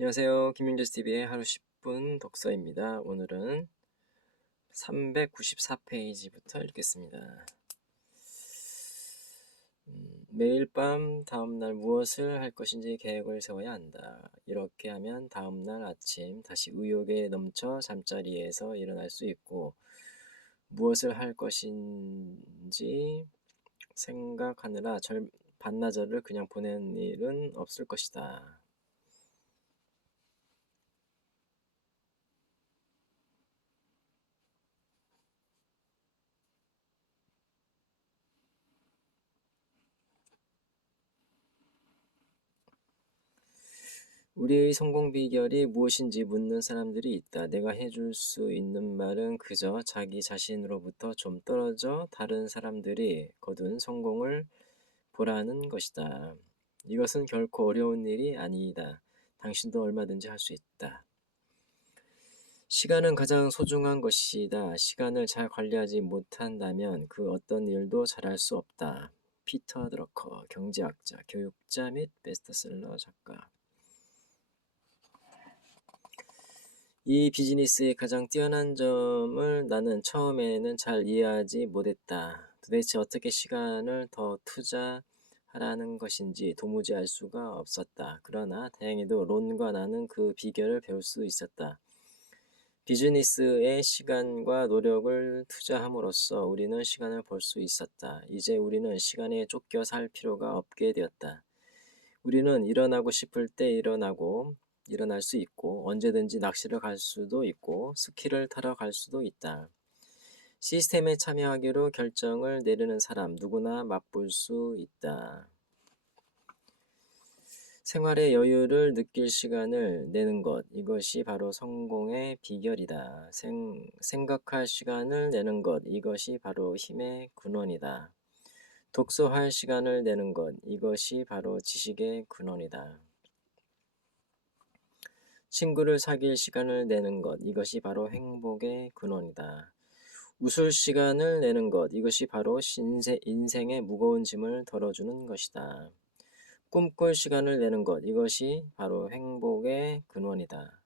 안녕하세요. 김윤재TV의 하루 10분 독서입니다. 오늘은 394페이지부터 읽겠습니다. 매일 밤 다음날 무엇을 할 것인지 계획을 세워야 한다. 이렇게 하면 다음날 아침 다시 의욕에 넘쳐 잠자리에서 일어날 수 있고 무엇을 할 것인지 생각하느라 반나절을 그냥 보내는 일은 없을 것이다. 우리의 성공 비결이 무엇인지 묻는 사람들이 있다. 내가 해줄 수 있는 말은 그저 자기 자신으로부터 좀 떨어져 다른 사람들이 거둔 성공을 보라는 것이다. 이것은 결코 어려운 일이 아니다. 당신도 얼마든지 할 수 있다. 시간은 가장 소중한 것이다. 시간을 잘 관리하지 못한다면 그 어떤 일도 잘할 수 없다. 피터 드러커, 경제학자, 교육자 및 베스트셀러 작가. 이 비즈니스의 가장 뛰어난 점을 나는 처음에는 잘 이해하지 못했다. 도대체 어떻게 시간을 더 투자하라는 것인지 도무지 알 수가 없었다. 그러나 다행히도 론과 나는 그 비결을 배울 수 있었다. 비즈니스에 시간과 노력을 투자함으로써 우리는 시간을 벌 수 있었다. 이제 우리는 시간에 쫓겨 살 필요가 없게 되었다. 우리는 일어나고 싶을 때 일어날 수 있고 언제든지 낚시를 갈 수도 있고 스키를 타러 갈 수도 있다. 시스템에 참여하기로 결정을 내리는 사람 누구나 맛볼 수 있다. 생활의 여유를 느낄 시간을 내는 것, 이것이 바로 성공의 비결이다. 생각할 시간을 내는 것, 이것이 바로 힘의 근원이다. 독서할 시간을 내는 것, 이것이 바로 지식의 근원이다. 친구를 사귈 시간을 내는 것, 이것이 바로 행복의 근원이다. 웃을 시간을 내는 것, 이것이 바로 인생의 무거운 짐을 덜어주는 것이다. 꿈꿀 시간을 내는 것, 이것이 바로 행복의 근원이다.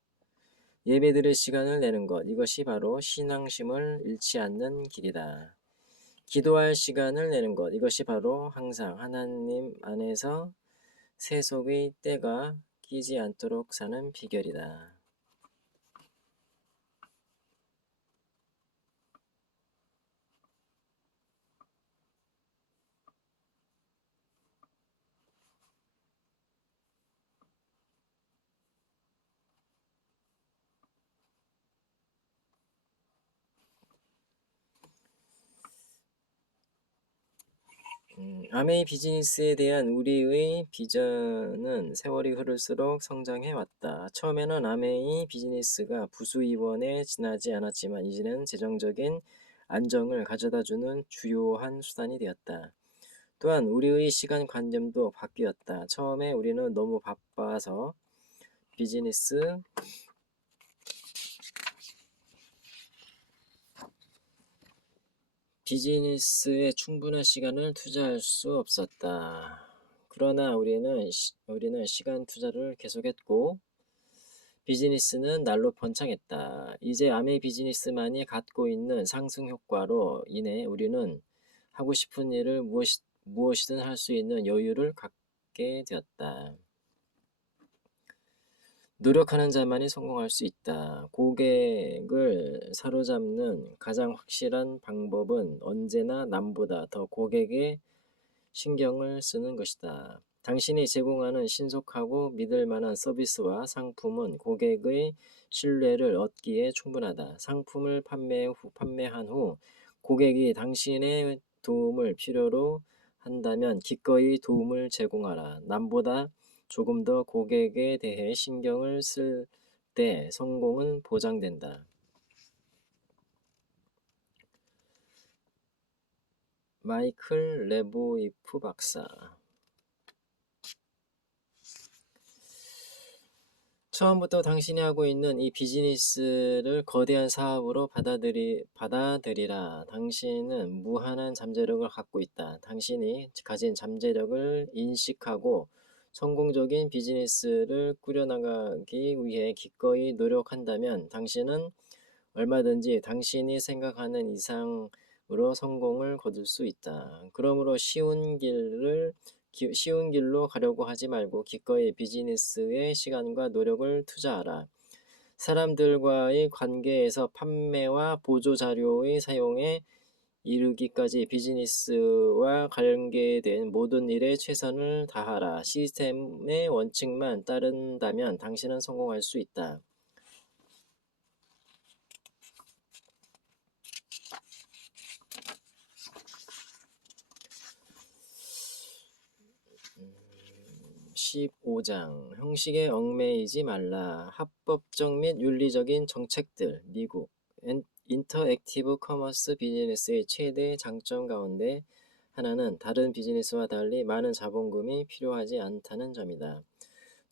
예배드릴 시간을 내는 것, 이것이 바로 신앙심을 잃지 않는 길이다. 기도할 시간을 내는 것, 이것이 바로 항상 하나님 안에서 세속의 때가 끼지 않도록 사는 비결이다. 아메이 비즈니스에 대한 우리의 비전은 세월이 흐를수록 성장해 왔다. 처음에는 아메이 비즈니스가 부수입원에 지나지 않았지만 이제는 재정적인 안정을 가져다주는 주요한 수단이 되었다. 또한 우리의 시간 관념도 바뀌었다. 처음에 우리는 너무 바빠서 비즈니스에 충분한 시간을 투자할 수 없었다. 그러나 우리는 시간 투자를 계속했고 비즈니스는 날로 번창했다. 이제 아메 비즈니스만이 갖고 있는 상승 효과로 인해 우리는 하고 싶은 일을 무엇이든 할 수 있는 여유를 갖게 되었다. 노력하는 자만이 성공할 수 있다. 고객을 사로잡는 가장 확실한 방법은 언제나 남보다 더 고객에 신경을 쓰는 것이다. 당신이 제공하는 신속하고 믿을 만한 서비스와 상품은 고객의 신뢰를 얻기에 충분하다. 상품을 판매한 후 고객이 당신의 도움을 필요로 한다면 기꺼이 도움을 제공하라. 남보다 조금 더 고객에 대해 신경을 쓸 때 성공은 보장된다. 마이클 레보이프 박사. 처음부터 당신이 하고 있는 이 비즈니스를 거대한 사업으로 받아들이라. 당신은 무한한 잠재력을 갖고 있다. 당신이 가진 잠재력을 인식하고 성공적인 비즈니스를 꾸려나가기 위해 기꺼이 노력한다면 당신은 얼마든지 당신이 생각하는 이상으로 성공을 거둘 수 있다. 그러므로 쉬운 길로 가려고 하지 말고 기꺼이 비즈니스에 시간과 노력을 투자하라. 사람들과의 관계에서 판매와 보조 자료의 사용에 이르기까지 비즈니스와 관계된 모든 일에 최선을 다하라. 시스템의 원칙만 따른다면 당신은 성공할 수 있다. 음, 15장 형식에 얽매이지 말라. 합법적 및 윤리적인 정책들. 미국 인터액티브 커머스 비즈니스의 최대 장점 가운데 하나는 다른 비즈니스와 달리 많은 자본금이 필요하지 않다는 점이다.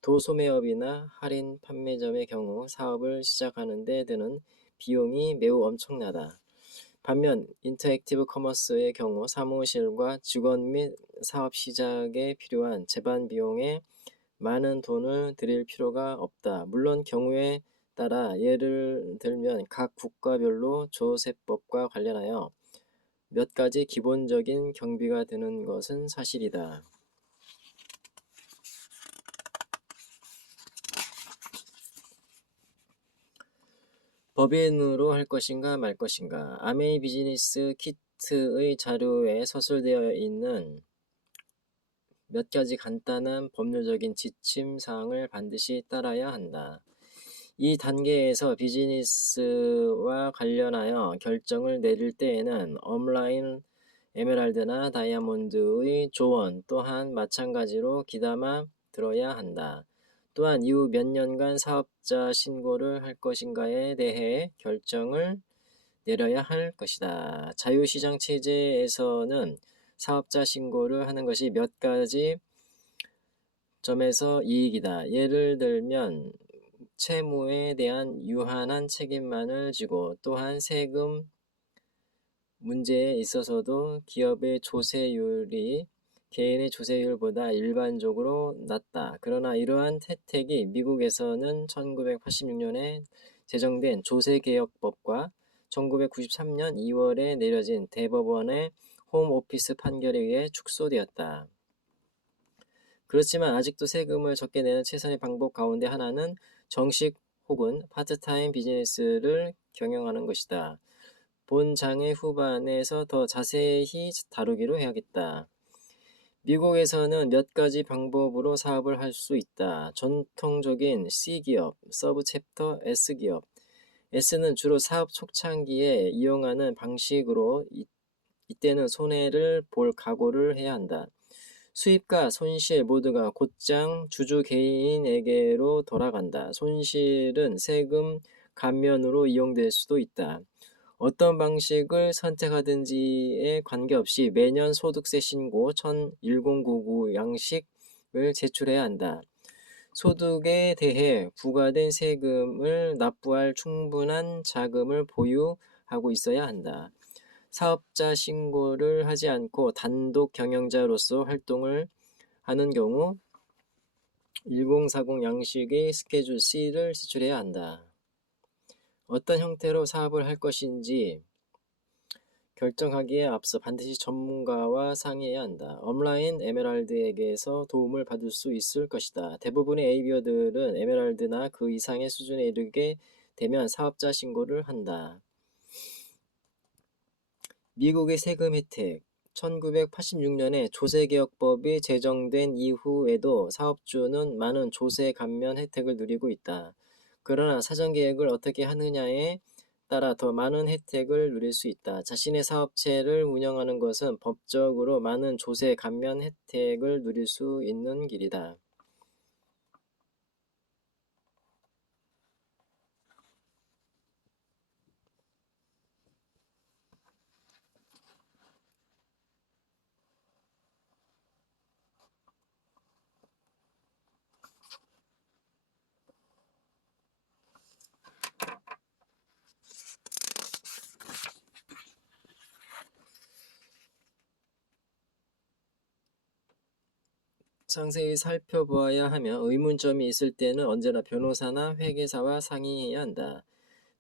도소매업이나 할인 판매점의 경우 사업을 시작하는 데 드는 비용이 매우 엄청나다. 반면 인터액티브 커머스의 경우 사무실과 직원 및 사업 시작에 필요한 제반 비용에 많은 돈을 들일 필요가 없다. 물론 경우에 따라 예를 들면 각 국가별로 조세법과 관련하여 몇 가지 기본적인 경비가 드는 것은 사실이다. 법인으로 할 것인가 말 것인가. 아메이 비즈니스 키트의 자료에 서술되어 있는 몇 가지 간단한 법률적인 지침 사항을 반드시 따라야 한다. 이 단계에서 비즈니스와 관련하여 결정을 내릴 때에는 업라인 에메랄드나 다이아몬드의 조언 또한 마찬가지로 귀담아 들어야 한다. 또한 이후 몇 년간 사업자 신고를 할 것인가에 대해 결정을 내려야 할 것이다. 자유시장 체제에서는 사업자 신고를 하는 것이 몇 가지 점에서 이익이다. 예를 들면 채무에 대한 유한한 책임만을 지고 또한 세금 문제에 있어서도 기업의 조세율이 개인의 조세율보다 일반적으로 낮다. 그러나 이러한 혜택이 미국에서는 1986년에 제정된 조세개혁법과 1993년 2월에 내려진 대법원의 홈오피스 판결에 의해 축소되었다. 그렇지만 아직도 세금을 적게 내는 최선의 방법 가운데 하나는 정식 혹은 파트타임 비즈니스를 경영하는 것이다. 본 장의 후반에서 더 자세히 다루기로 해야겠다. 미국에서는 몇 가지 방법으로 사업을 할 수 있다. 전통적인 C기업, 서브챕터 S기업. S는 주로 사업 초창기에 이용하는 방식으로 이때는 손해를 볼 각오를 해야 한다. 수입과 손실 모두가 곧장 주주 개인에게로 돌아간다. 손실은 세금 감면으로 이용될 수도 있다. 어떤 방식을 선택하든지에 관계없이 매년 소득세 신고 1099 양식을 제출해야 한다. 소득에 대해 부과된 세금을 납부할 충분한 자금을 보유하고 있어야 한다. 사업자 신고를 하지 않고 단독 경영자로서 활동을 하는 경우 1040 양식의 스케줄 C를 제출해야 한다. 어떤 형태로 사업을 할 것인지 결정하기에 앞서 반드시 전문가와 상의해야 한다. 업라인 에메랄드에게서 도움을 받을 수 있을 것이다. 대부분의 ABO들은 에메랄드나 그 이상의 수준에 이르게 되면 사업자 신고를 한다. 미국의 세금 혜택 1986년에 조세개혁법이 제정된 이후에도 사업주는 많은 조세 감면 혜택을 누리고 있다. 그러나 사전계획을 어떻게 하느냐에 따라 더 많은 혜택을 누릴 수 있다. 자신의 사업체를 운영하는 것은 법적으로 많은 조세 감면 혜택을 누릴 수 있는 길이다. 상세히 살펴보아야 하며 의문점이 있을 때는 언제나 변호사나 회계사와 상의해야 한다.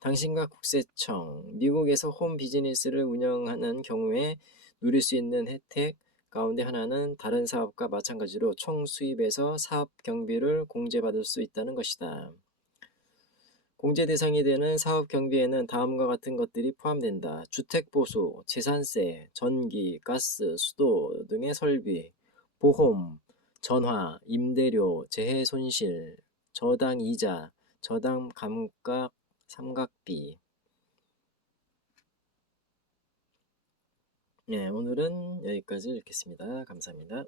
당신과 국세청, 미국에서 홈 비즈니스를 운영하는 경우에 누릴 수 있는 혜택 가운데 하나는 다른 사업과 마찬가지로 총 수입에서 사업 경비를 공제받을 수 있다는 것이다. 공제 대상이 되는 사업 경비에는 다음과 같은 것들이 포함된다. 주택보수, 재산세, 전기, 가스, 수도 등의 설비, 보험, 전화, 임대료, 재해손실, 저당 이자, 저당 감가 삼각비. 네, 오늘은 여기까지 읽겠습니다. 감사합니다.